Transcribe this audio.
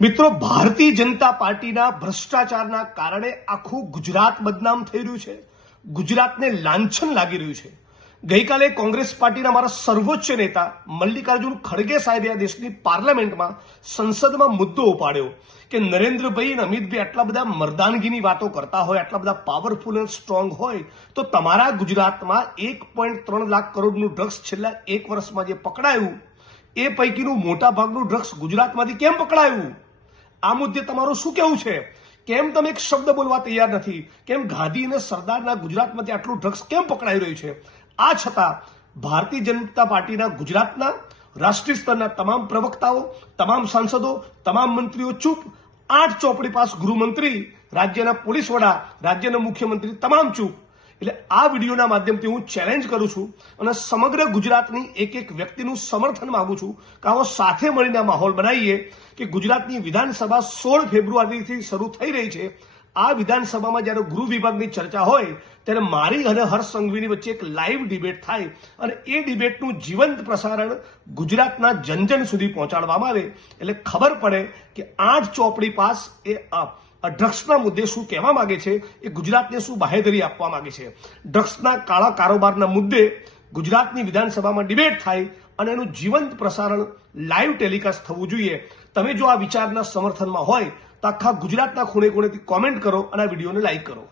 મિત્રો, ભારતીય જનતા પાર્ટીના ભ્રષ્ટાચારના કારણે આખું ગુજરાત બદનામ થઈ રહ્યું છે. ગુજરાતને લાંછન લાગી રહ્યું છે. ગઈકાલે કોંગ્રેસ પાર્ટીના મારા સર્વોચ્ચ નેતા મલ્લિકાર્જુન ખડગે સાહેબે આ દેશની પાર્લામેન્ટમાં સંસદમાં મુદ્દો ઉપાડ્યો કે નરેન્દ્રભાઈ અને અમિતભાઈ આટલા બધા મર્દાનગીની વાતો કરતા હોય, આટલા બધા પાવરફુલ અને સ્ટ્રોંગ હોય, તો તમારા ગુજરાતમાં 1.3 લાખ કરોડનું ડ્રગ્સ છેલ્લા 1 વર્ષમાં જે પકડાયું એ પૈકીનું મોટા ભાગનું ડ્રગ્સ ગુજરાતમાંથી કેમ પકડાયું? આ મુદ્દે તમારું શું કહેવું છે? કેમ તમે એક શબ્દ બોલવા તૈયાર નથી? કેમ ગાંધી અને સરદારના ગુજરાતમાંથી આટલું ડ્રગ્સ કેમ પકડાઈ રહ્યું છે? આ છતાં ભારતીય જનતા પાર્ટીના ગુજરાતના રાષ્ટ્રીય સ્તરના તમામ પ્રવક્તાઓ, તમામ સાંસદો, તમામ મંત્રીઓ ચૂપ. 8 ચોપડી પાસ ગૃહમંત્રી, રાજ્યના પોલીસ વડા, રાજ્યના મુખ્યમંત્રી તમામ ચૂપ. એટલે આ વિડીયોના માધ્યમથી હું ચેલેન્જ કરું છું અને સમગ્ર ગુજરાતની એક વ્યક્તિનું સમર્થન માંગુ છું કે આવો સાથે મળીને માહોલ બનાવીએ કે ગુજરાતની વિધાનસભા 16 ફેબ્રુઆરીથી શરૂ થઈ રહી છે. આ વિધાનસભામાં જ્યારે ગૃહ વિભાગની ચર્ચા હોય ત્યારે મારી અને હર્ષ સંઘવીની વચ્ચે એક લાઈવ ડિબેટ થાય અને એ ડિબેટનું જીવંત પ્રસારણ ગુજરાતના જનજન સુધી પહોંચાડવામાં આવે એટલે ખબર પડે કે 8 ચોપડી પાસ એ ડ્રગ્સના મુદ્દે શું કહેવા માંગે છે, એ ગુજરાતને શું બાહેધરી આપવા માંગે છે. ડ્રગ્સના કાળા કારોબારના મુદ્દે ગુજરાતની વિધાનસભામાં ડિબેટ થાય અને એનું જીવંત પ્રસારણ લાઈવ ટેલિકાસ્ટ થવું જોઈએ. તમે જો આ વિચારના સમર્થનમાં હોય તો આખા ગુજરાતના ખૂણે ખૂણેથી કોમેન્ટ કરો અને આ વિડીયોને લાઈક કરો.